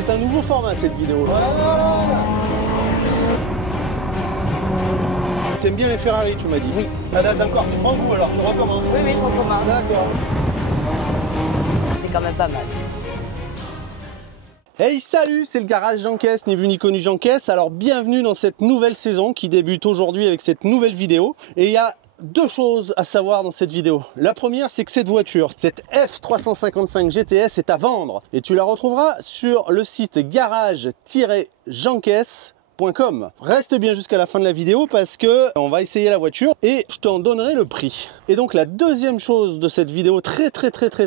c'est un nouveau format cette vidéo. T'aimes bien les Ferrari, tu m'as dit? Oui. Ah d'accord, tu prends goût alors, tu recommences? Oui, oui, je recommence. D'accord. C'est quand même pas mal. Hey salut, c'est le garage Jean Caisse, ni vu ni connu Jean Caisse. Alors bienvenue dans cette nouvelle saison qui débute aujourd'hui avec cette nouvelle vidéo. Et il y a deux choses à savoir dans cette vidéo. La première, c'est que cette voiture, cette F355 GTS est à vendre. Et tu la retrouveras sur le site garage-jeancaisse.com. Reste bien jusqu'à la fin de la vidéo parce que on va essayer la voiture et je t'en donnerai le prix. Et donc la deuxième chose de cette vidéo très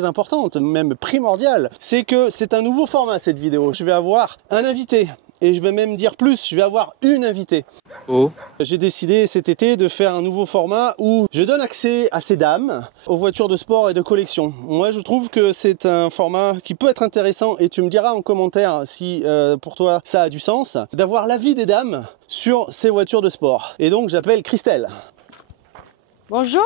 importante, même primordiale, c'est que c'est un nouveau format cette vidéo. Je vais avoir un invité. Et je vais même dire plus, je vais avoir une invitée. Oh. J'ai décidé cet été de faire un nouveau format où je donne accès à ces dames aux voitures de sport et de collection. Moi je trouve que c'est un format qui peut être intéressant et tu me diras en commentaire si pour toi ça a du sens, d'avoir l'avis des dames sur ces voitures de sport. Et donc j'appelle Christelle. Bonjour.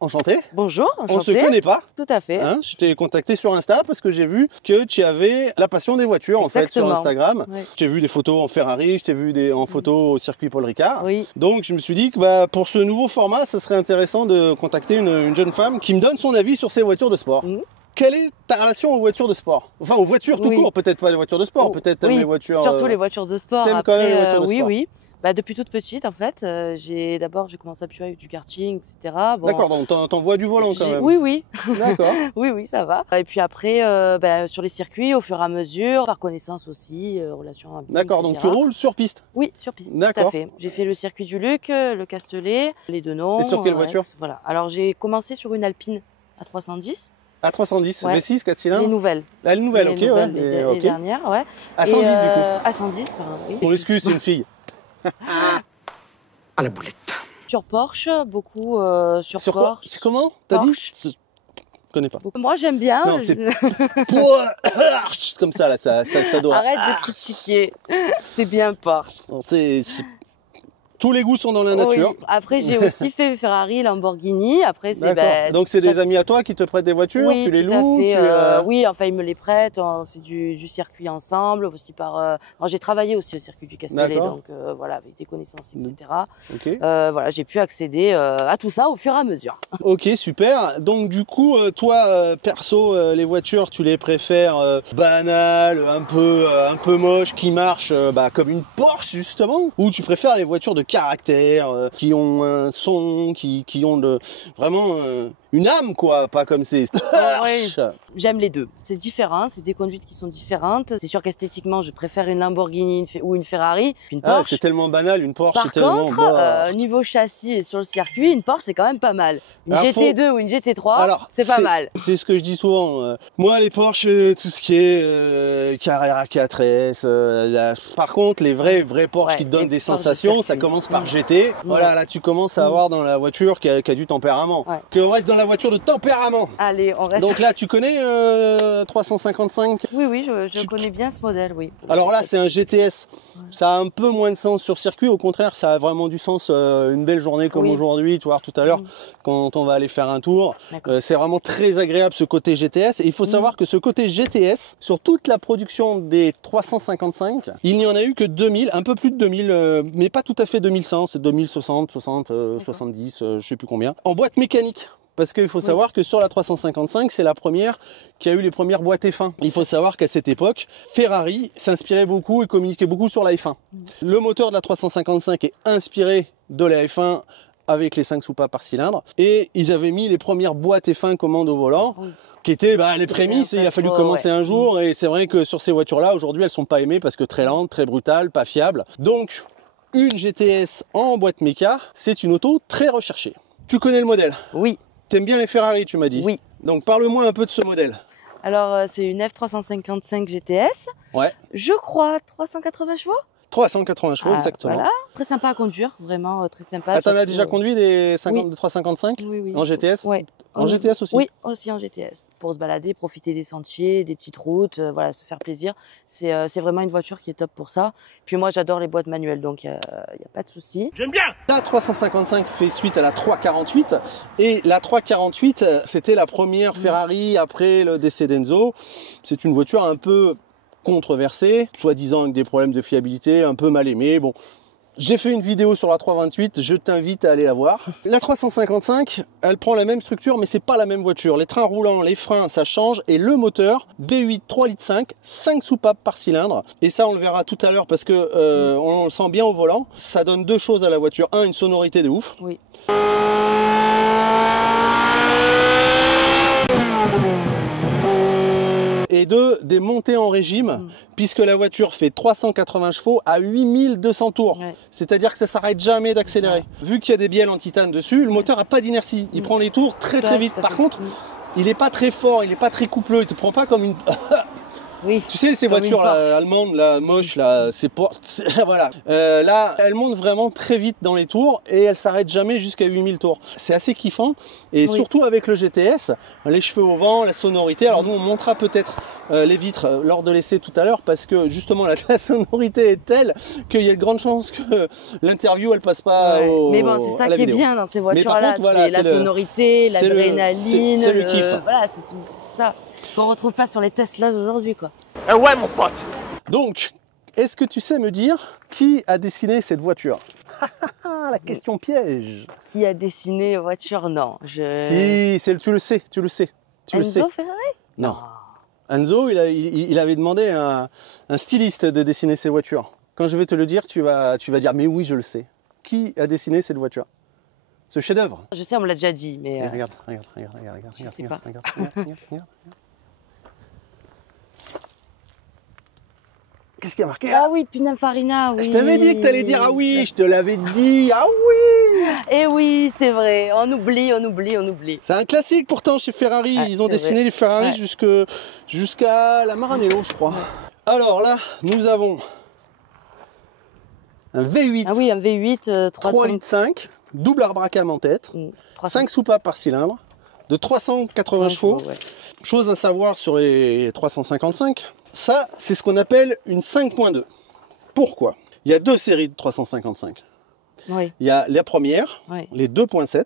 Enchanté. Bonjour, enchanté. On se connaît pas. Tout à fait. Hein, je t'ai contacté sur Insta parce que j'ai vu que tu avais la passion des voitures. Exactement. En fait sur Instagram. Oui. J'ai vu des photos en Ferrari, je t'ai vu en photo au circuit Paul Ricard. Oui. Donc je me suis dit que pour ce nouveau format, ce serait intéressant de contacter une jeune femme qui me donne son avis sur ces voitures de sport. Quelle est ta relation aux voitures de sport? Enfin aux voitures tout court, peut-être pas les voitures de sport, peut-être les voitures... surtout les voitures de sport. T'aimes quand même les voitures de sport? Oui. Depuis toute petite, en fait, j'ai commencé à avec du karting, etc. Bon, d'accord, donc t'en vois du volant quand même? Oui. D'accord. oui, ça va. Et puis après, sur les circuits, au fur et à mesure, par connaissance aussi, relation à vie, d'accord, donc tu roules sur piste? Oui, sur piste, d'accord. tout à fait. J'ai fait le circuit du Luc, le Castellet, les Denault. Et sur quelle voiture? Voilà. Alors j'ai commencé sur une Alpine à 310. À 310, ouais. V6, 4 cylindres? Les nouvelles. Ah, les nouvelles, ok, ouais. Les dernières, ouais. À 110 du coup? À 110, pardon, oui. On l'excuse, c'est une fille. À la boulette. Sur Porsche, beaucoup sur Porsche. Quoi? C'est comment? T'as dit? Je connais pas. Moi j'aime bien. Non, c'est comme ça là, ça doit. Arrête de critiquer. C'est bien Porsche. Tous les goûts sont dans la nature. Oui. Après, j'ai aussi fait Ferrari, Lamborghini. Après, c'est donc c'est des amis à toi qui te prêtent des voitures, oui, tu les loues, oui, enfin ils me les prêtent. On fait du circuit ensemble. Aussi j'ai travaillé aussi au circuit du Castellet, donc voilà, avec des connaissances, etc. Okay. Voilà, j'ai pu accéder à tout ça au fur et à mesure. Ok, super. Donc du coup, toi, perso, les voitures, tu les préfères banales, un peu moches, qui marchent comme une Porsche justement, ou tu préfères les voitures de caractère, qui ont un son, qui ont vraiment une âme quoi, pas comme ces... Oui, j'aime les deux, c'est différent, c'est des conduites qui sont différentes. C'est sûr qu'esthétiquement je préfère une Lamborghini ou une Ferrari qu'une Porsche. Ah, c'est tellement banal, une Porsche c'est tellement... Par contre, niveau châssis et sur le circuit, une Porsche c'est quand même pas mal. Une GT2 ou une GT3, c'est pas mal. C'est ce que je dis souvent, moi les Porsche, tout ce qui est Carrera 4S, par contre les vrais Porsche qui te donnent des sensations, ça commence par GT. Voilà, là tu commences à avoir dans la voiture qui a du tempérament. On reste dans la voiture de tempérament. Allez, on reste. Donc là, tu connais 355? Oui, je connais bien ce modèle, oui. Alors là, c'est un GTS. Ça a un peu moins de sens sur circuit. Au contraire, ça a vraiment du sens. Une belle journée comme aujourd'hui, tu vois, tout à l'heure, quand on va aller faire un tour. C'est vraiment très agréable ce côté GTS. Et il faut savoir que ce côté GTS, sur toute la production des 355, il n'y en a eu que 2000, un peu plus de 2000, mais pas tout à fait 2100. C'est 2060, 60, 70, je sais plus combien. En boîte mécanique. Parce qu'il faut savoir que sur la 355, c'est la première qui a eu les premières boîtes F1. Il faut savoir qu'à cette époque, Ferrari s'inspirait beaucoup et communiquait beaucoup sur la F1. Le moteur de la 355 est inspiré de la F1 avec les 5 soupapes par cylindre. Et ils avaient mis les premières boîtes F1 commande au volant. Qui étaient les prémices, et il a fallu commencer un jour. Et c'est vrai que sur ces voitures-là, aujourd'hui, elles ne sont pas aimées parce que très lentes, très brutales, pas fiables. Donc, une GTS en boîte méca, c'est une auto très recherchée. Tu connais le modèle? Oui. T'aimes bien les Ferrari, tu m'as dit? Oui. Donc parle-moi un peu de ce modèle. Alors c'est une F355 GTS. Ouais. Je crois 380 chevaux. 380 chevaux, exactement. Voilà. Très sympa à conduire, vraiment très sympa. Ah, t'en as déjà conduit des 355? Oui. En GTS? Oui. En GTS aussi? Oui, aussi en GTS. Pour se balader, profiter des sentiers, des petites routes, voilà, se faire plaisir. C'est vraiment une voiture qui est top pour ça. Puis moi, j'adore les boîtes manuelles, donc il n'y a pas de souci. J'aime bien! La 355 fait suite à la 348. Et la 348, c'était la première Ferrari après le décès d'Enzo. C'est une voiture un peu controversée, soi-disant avec des problèmes de fiabilité, un peu mal aimée. Bon, j'ai fait une vidéo sur la 328, je t'invite à aller la voir. La 355, elle prend la même structure, mais c'est pas la même voiture. Les trains roulants, les freins, ça change, et le moteur, V8 3,5 litres, 5 soupapes par cylindre. Et ça, on le verra tout à l'heure parce que on le sent bien au volant. Ça donne deux choses à la voiture. Un, une sonorité de ouf. Oui. Et deux, des montées en régime, puisque la voiture fait 380 chevaux à 8200 tours. Ouais. C'est-à-dire que ça ne s'arrête jamais d'accélérer. Ouais. Vu qu'il y a des bielles en titane dessus, le moteur n'a pas d'inertie. Il prend les tours très vite. Par contre, il n'est pas très fort, il n'est pas très coupleux, il ne te prend pas comme une... Oui, tu sais, ces voitures là, allemandes, là, moches, là, voilà. Là, elles montent vraiment très vite dans les tours et elles s'arrêtent jamais jusqu'à 8000 tours. C'est assez kiffant. Et surtout avec le GTS, les cheveux au vent, la sonorité. Alors nous, on montrera peut-être les vitres lors de l'essai tout à l'heure parce que justement, la sonorité est telle qu'il y a de grandes chances que l'interview, elle passe pas Mais bon, c'est ça qui est bien dans ces voitures-là. Voilà, c'est la sonorité, l'adrénaline. C'est le kiff. Voilà, c'est tout ça. Qu'on retrouve pas sur les Tesla d'aujourd'hui, quoi. Ouais, mon pote. Donc, est-ce que tu sais me dire qui a dessiné cette voiture? La question piège. Qui a dessiné la voiture? Non, Si, tu le sais. Enzo Ferrari? Non. Enzo, il avait demandé à un styliste de dessiner ses voitures. Quand je vais te le dire, tu vas dire, mais oui, je le sais. Qui a dessiné cette voiture? Ce chef-d'œuvre? Je sais, on me l'a déjà dit, mais... Regarde. Je sais pas. Regarde. Qu'est-ce qu'il y a marqué? Ah oui, Pininfarina, oui. Je t'avais dit que tu allais dire ah oui, je te l'avais dit, ah oui. Eh oui, c'est vrai, on oublie. C'est un classique pourtant chez Ferrari, ils ont dessiné les Ferrari jusqu'à la Maranello, je crois. Alors là, nous avons un V8. Ah oui, un V8 3,5 litres, double arbracam en tête, 5 soupapes par cylindre, de 380 chevaux. Ouais. Chose à savoir sur les 355, ça c'est ce qu'on appelle une 5.2. Pourquoi? Il y a deux séries de 355. Oui. Il y a la première, les 2.7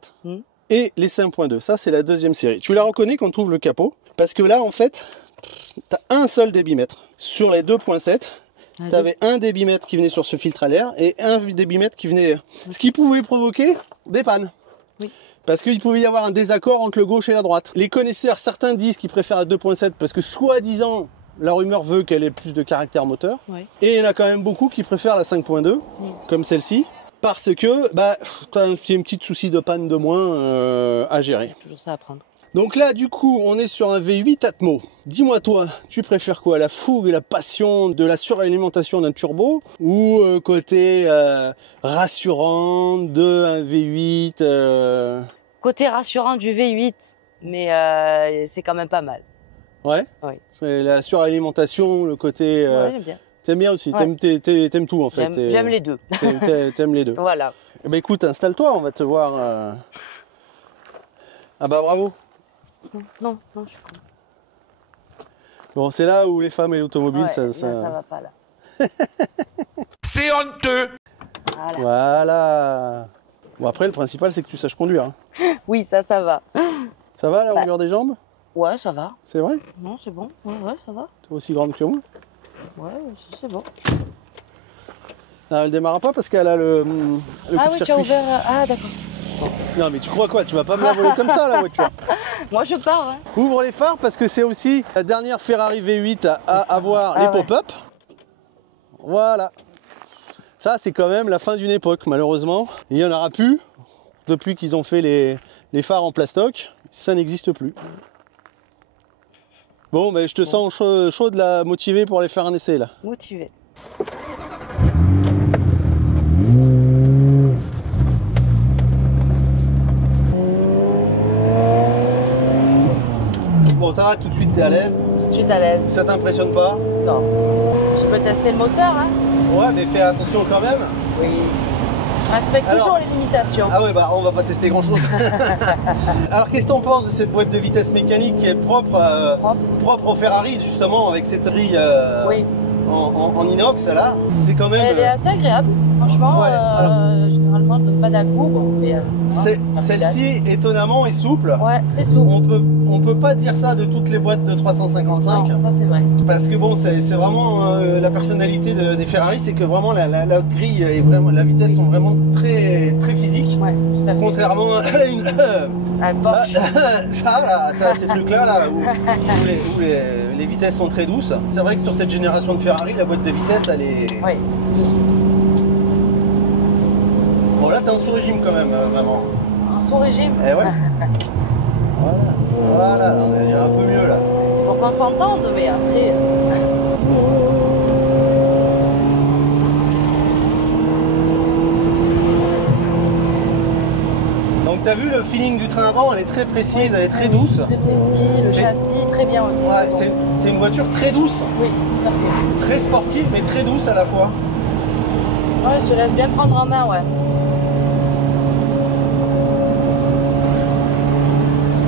et les 5.2. Ça c'est la deuxième série. Tu la reconnais quand tu ouvres le capot parce que là en fait, tu as un seul débitmètre. Sur les 2.7, tu avais un débitmètre qui venait sur ce filtre à l'air et un débitmètre qui venait... Ce qui pouvait provoquer des pannes. Oui. Parce qu'il pouvait y avoir un désaccord entre le gauche et la droite. Les connaisseurs, certains disent qu'ils préfèrent la 2.7 parce que soi-disant, la rumeur veut qu'elle ait plus de caractère moteur. Oui. Et il y en a quand même beaucoup qui préfèrent la 5.2, comme celle-ci, parce que tu as un petit souci de panne de moins à gérer. Toujours ça à prendre. Donc là, du coup, on est sur un V8 Atmo. Dis-moi, toi, tu préfères quoi? La fougue et la passion de la suralimentation d'un turbo ou côté rassurant de un V8 Côté rassurant du V8, mais c'est quand même pas mal. Ouais. Oui. C'est la suralimentation, le côté... Ouais, j'aime bien. T'aimes bien aussi, t'aimes tout en fait. J'aime les deux. T'aimes les deux. Voilà. Eh ben, écoute, installe-toi, on va te voir... Ah bah bravo. Non, je suis con. Bon, c'est là où les femmes et l'automobile, ça va pas là. C'est honteux. Voilà. Bon, après, le principal, c'est que tu saches conduire. Hein. Oui, ça va. Ça va, la longueur des jambes? Ouais, ça va. C'est vrai? Non, c'est bon. Ouais, ça va. T'es aussi grande que moi? Ouais, c'est bon. Ah, elle démarre pas parce qu'elle a le ah oui, tu as ouvert... Ah, d'accord. Non mais tu crois quoi? Tu vas pas me la voler comme ça la voiture? Moi je pars. Hein. Ouvre les phares parce que c'est aussi la dernière Ferrari V8 à avoir les pop-up. Voilà. Ça c'est quand même la fin d'une époque malheureusement. Il n'y en aura plus depuis qu'ils ont fait les phares en plastoc. Ça n'existe plus. Bon je te sens chaud de la motiver pour aller faire un essai là. Motivé. Bon, ça va, tout de suite, t'es à l'aise? Tout de suite à l'aise. Ça t'impressionne pas? Non. Je peux tester le moteur, hein? Ouais, mais fais attention quand même. Oui. Respecte toujours les limitations. Ah ouais, on va pas tester grand chose. Alors, qu'est-ce que t'en penses de cette boîte de vitesse mécanique qui est propre au Ferrari, justement, avec cette rille en inox, là? C'est quand même... Elle est assez agréable, franchement. Généralement, elle ne donne pas d'à-coup. Bon, celle-ci, étonnamment, est souple. Ouais, très souple. On on peut pas dire ça de toutes les boîtes de 355. Non, ça c'est vrai. Parce que bon, c'est vraiment la personnalité des Ferrari, c'est que vraiment la grille et vraiment la vitesse sont vraiment très très physiques. Ouais, tout à fait. Contrairement à une Porsche. ça, ces trucs-là là, où les vitesses sont très douces. C'est vrai que sur cette génération de Ferrari, la boîte de vitesse, elle est. Oui. Bon là, t'es en sous-régime quand même, maman. En sous-régime. Eh ouais. Voilà, on est un peu mieux là. C'est pour qu'on s'entende, mais après. Donc t'as vu le feeling du train avant, elle est très précise, elle est très douce. Très précis, le châssis très bien aussi. Ouais, c'est une voiture très douce, Oui, tout à fait. très sportive mais très douce à la fois. Ouais, je te laisse bien prendre en main, ouais.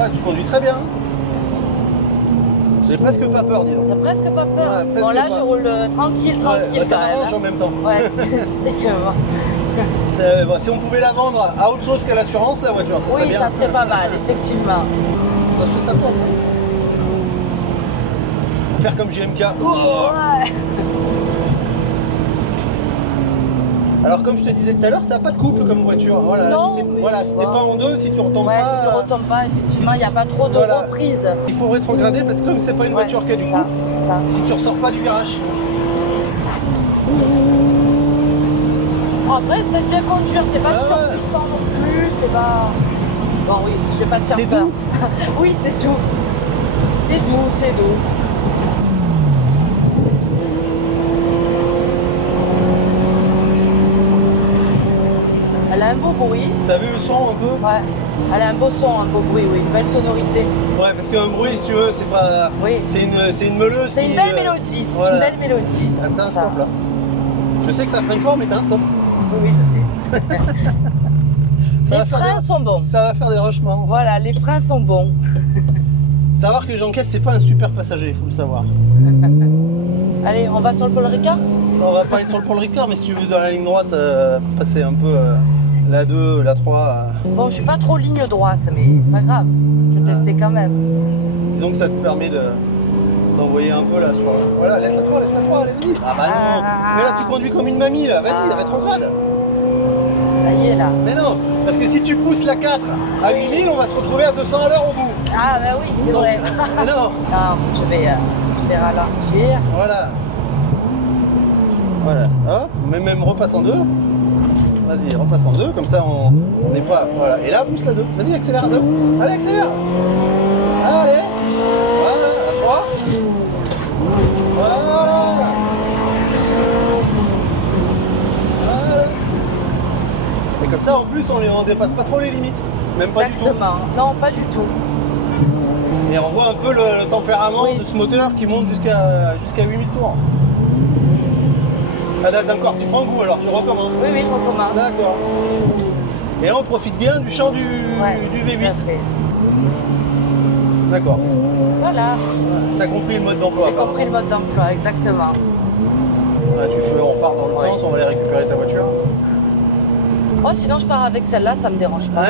Ah, tu conduis très bien. Merci. J'ai presque pas peur, dis donc. T'as presque pas peur. Ouais, presque Bon, là, pas. je roule tranquille, Ouais, tranquille bah, ça quand même. m'arrange en même temps. Ouais, je sais que. Bon, si on pouvait la vendre à autre chose qu'à l'assurance, la voiture, ça serait Oui, bien. ça serait pas mal, effectivement. Je fais ça toi. Faire comme JMK. Ouais. Alors comme je te disais tout à l'heure, ça n'a pas de couple comme voiture. Voilà, Non, c'était mais voilà, je c'était vois. pas en deux, si tu retombes Ouais, pas. si tu retombes pas, effectivement, il n'y a pas trop de Voilà. reprise. Il faut rétrograder parce que comme c'est pas une voiture qui a du ça, couple, c'est ça. si tu ressors pas du virage. Bon, après, c'est bien conduire, c'est pas Ah ouais. surpuissant non plus, c'est pas. Bon, oui, je vais pas te faire C'est peur. doux. Oui, c'est tout. C'est doux, c'est doux. Elle a un beau bruit. T'as vu le son un peu? Ouais. Elle a un beau son, un beau bruit, oui, une belle sonorité. Ouais, parce qu'un bruit, si tu veux, c'est pas. Oui. C'est une meuleuse. C'est une qui, belle mélodie, c'est voilà. une belle mélodie. Ah, t'as un Ça. stop là. Je sais que ça freine fort, mais t'as un stop. Oui, oui, je sais. Ça Les va faire freins sont bons. Ça va faire des rushements. Voilà, les freins sont bons. Savoir que Jean-Caisse, c'est pas un super passager, il faut le savoir. Allez, on va sur le Paul Ricard? Non, on va pas aller sur le Paul Ricard, mais si tu veux dans la ligne droite, passer un peu la 2, la 3. Bon, je suis pas trop ligne droite, mais c'est pas grave. Je vais tester quand même. Disons que ça te permet d'envoyer un peu là sur. Voilà, laisse la 3, allez, vas-y. Ah bah non. Mais là, tu conduis comme une mamie là, vas-y, rétrograde. Ça y est, là. Mais non, parce que si tu pousses la 4 à 8000, on va se retrouver à 200 à l'heure au bout. Ah, bah oui, c'est Non. vrai. Mais non, Non, je vais ralentir. voilà. Voilà, hop, même repasse en 2. Vas-y, repasse en 2, comme ça on n'est pas. Voilà, et là, pousse la 2. Vas-y, accélère à 2. Allez, accélère. Allez, voilà, à 3. Voilà. Voilà. Et comme ça, en plus, on dépasse pas trop les limites. Même pas du tout. Exactement. Non, pas du tout. Et on voit un peu le tempérament Oui. de ce moteur qui monte jusqu'à 8000 tours. Ah d'accord, tu prends goût alors, tu recommences. Oui, oui, je recommence. D'accord. Et là on profite bien du champ du Tout V8. à fait. D'accord. Voilà, T'as compris le mode d'emploi. j'ai compris le mode d'emploi, exactement. Ouais, on repart dans le Ouais. sens, on va aller récupérer ta voiture. Oh, sinon je pars avec celle-là, ça me dérange pas.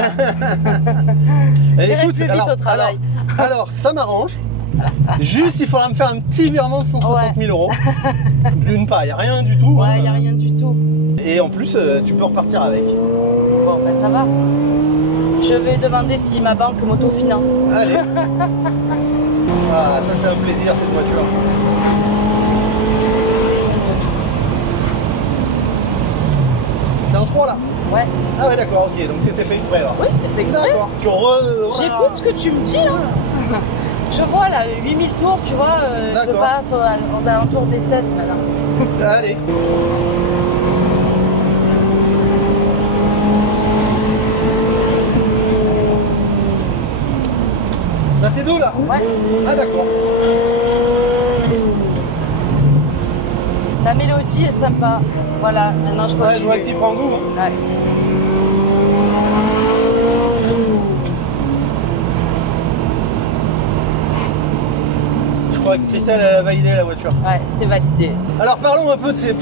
Et J'irai plus vite au travail. Alors, ça m'arrange. Juste, il faudra me faire un petit virement de 160 000 euros. D'une part, il n'y a rien du tout. Ouais, il n'y a rien du tout. Et en plus, tu peux repartir avec. Bon, ben ça va. Je vais demander si ma banque m'autofinance. Allez. Ah, ça c'est un plaisir cette voiture. T'es en 3 là? Ouais. Ah ouais d'accord, ok, donc c'était fait exprès là. Oui, c'était fait exprès. D'accord. J'écoute ce que tu me dis. Hein. Je vois là, 8000 tours, tu vois, je D'accord. passe aux alentours des 7 maintenant. Allez. Là c'est d'eau là? Ouais. Ah d'accord. La mélodie est sympa. Voilà, maintenant je Ouais, je continue. vois que tu prends goût. Hein. Ouais. Je crois crois que Christelle elle a validé la voiture. Ouais, c'est validé. Alors parlons un peu de ces...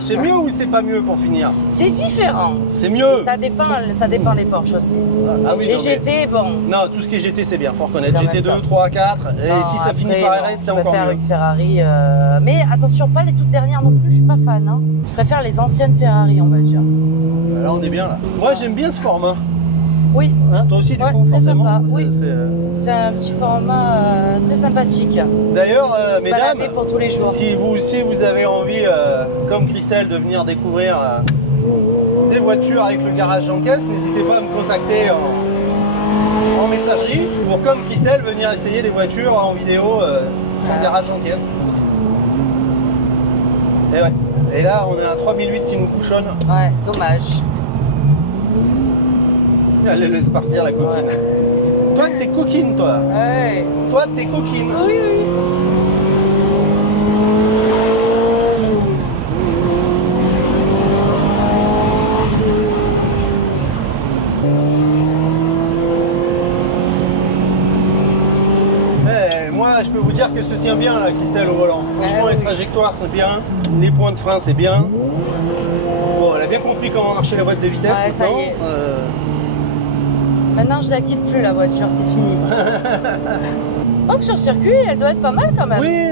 C'est mieux ou c'est pas mieux pour finir? C'est différent. C'est mieux. Ça dépend les Porsche aussi. Ah oui, les non, GT, bon. Non, tout ce qui est GT c'est bien, faut reconnaître. GT2, 3, 4, et Non, si ça après, finit par non, RS, c'est je encore préfère mieux. une Ferrari. Mais attention, pas les toutes dernières non plus, je suis pas fan. Hein. Je préfère les anciennes Ferrari, on va dire. Là on est bien là. Moi j'aime bien ce format. Oui. Hein, toi aussi du Ouais, coup, très forcément. sympa, oui. C'est, C'est un petit format très sympathique. D'ailleurs, Se mesdames, balader pour tous les jours. si vous aussi vous avez envie, comme Christelle, de venir découvrir des voitures avec le garage en caisse, n'hésitez pas à me contacter en messagerie pour, comme Christelle, venir essayer des voitures en vidéo sur le garage en caisse. Et ouais. Et là, on a un 3008 qui nous couchonne. Ouais, dommage. Allez, laisse partir la coquine. Ouais. Toi, t'es coquine, toi. Ouais. Toi, t'es coquine. Oui, oui. Moi, je peux vous dire qu'elle se tient bien, la Christelle, au volant. Franchement, les trajectoires, c'est bien. Les points de frein, c'est bien. Bon, elle a bien compris comment marcher la boîte de vitesse. Ouais, ça y est. Maintenant, je la quitte plus, la voiture, c'est fini. Donc, sur circuit, elle doit être pas mal quand même. Oui.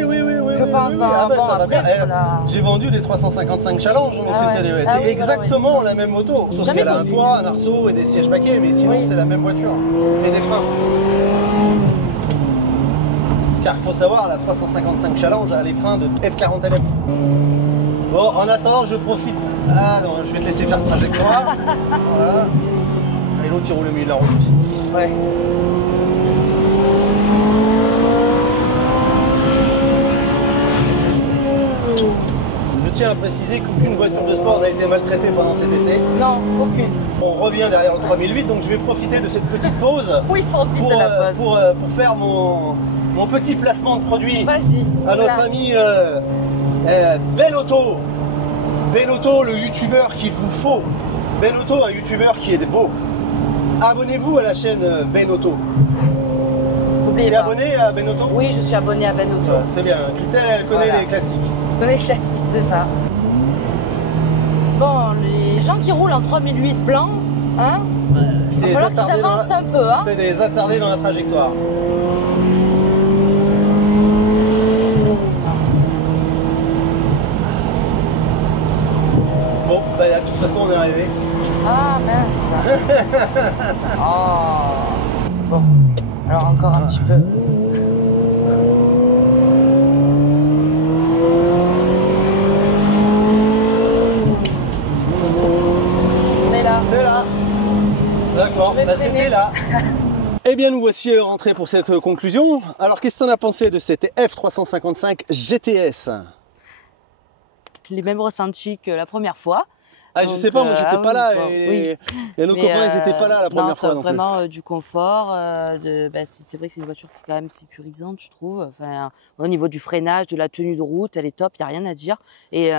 Je pense. Ah bah, bon, ça va après, bien. la... J'ai vendu des 355 Challenge, donc Ah c'était ouais. c'est exactement la même moto. Sauf Jamais qu'elle a un conduit. toit, un arceau et des sièges paquets, mais sinon Oui. c'est la même voiture. Et des freins. Car il faut savoir, la 355 Challenge a les freins de F40 LM. Bon, en attendant, je profite. Ah non, je vais te laisser faire le trajectoire. Voilà. Et l'autre, il roule au milieu de la route aussi. Ouais. Je tiens à préciser qu'aucune voiture de sport n'a été maltraitée pendant cet essai. Non, aucune. On revient derrière le 3008, donc je vais profiter de cette petite pause Oui, profite pour, de la pause. pour faire mon petit placement de produit Vas-y. à notre place. ami Benotto. Benotto, le youtubeur qu'il vous faut. Benotto, un youtubeur qui est beau. Abonnez-vous à la chaîne Benotto. N'oubliez T'es pas. abonné à Benotto? Oui, je suis abonné à Benotto. C'est bien, Christelle, elle connaît Voilà. les classiques. Je connais les classiques, c'est ça. Bon, les gens qui roulent en 3008 blanc, hein, C'est il va falloir qu'ils avancent un peu, hein. C'est des attardés dans la trajectoire. Bon, bah de toute façon on est arrivé. Ah mince. Oh. Bon, alors encore un petit peu. Mais là, C'est là. D'accord, Je vais bah freiner. c'était là. Eh bien nous voici rentrés pour cette conclusion. Alors qu'est-ce que t'en as pensé de cette F355 GTS? les mêmes ressentis que la première fois. Ah, je sais pas, moi j'étais pas là et nos Mais, copains ils étaient pas là la première fois. t'as Non vraiment du confort, c'est vrai que c'est une voiture qui est quand même sécurisante, je trouve. Enfin, au niveau du freinage, de la tenue de route, elle est top, il n'y a rien à dire. Et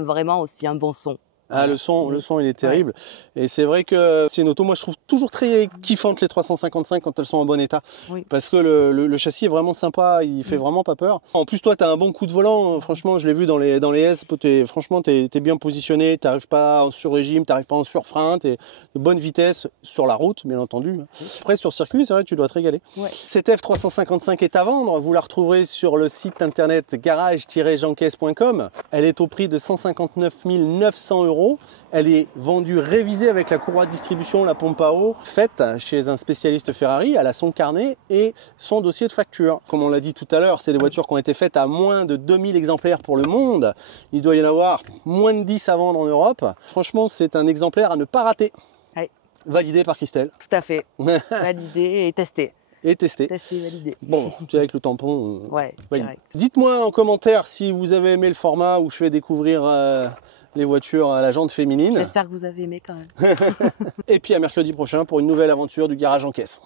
vraiment aussi un bon son. Ah, le son il est terrible. Ouais. Et c'est vrai que c'est une auto, moi je trouve toujours très kiffante les 355 quand elles sont en bon état. Oui. Parce que le châssis est vraiment sympa, il fait vraiment pas peur. En plus toi tu as un bon coup de volant, franchement je l'ai vu dans les S, franchement tu es bien positionné, tu n'arrives pas en sur-régime, tu n'arrives pas en surfrein, tu es de bonne vitesse sur la route bien entendu. Après sur circuit c'est vrai tu dois te régaler. Ouais. Cette F355 est à vendre, vous la retrouverez sur le site internet garage-jeancaisse.com. Elle est au prix de 159 900 €. Elle est vendue révisée avec la courroie de distribution, la pompe à eau, faite chez un spécialiste Ferrari. Elle a son carnet et son dossier de facture. Comme on l'a dit tout à l'heure, c'est des voitures qui ont été faites à moins de 2000 exemplaires pour le monde. Il doit y en avoir moins de 10 à vendre en Europe. Franchement, c'est un exemplaire à ne pas rater. Oui. Validé par Christelle. Tout à fait. Validé et testé. Et testé. Testé, validé. Bon, tu sais, avec le tampon. Ouais, direct. Dites-moi en commentaire si vous avez aimé le format où je fais découvrir les voitures à la jante féminine. J'espère que vous avez aimé quand même. Et puis à mercredi prochain pour une nouvelle aventure du garage en caisse.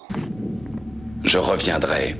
Je reviendrai.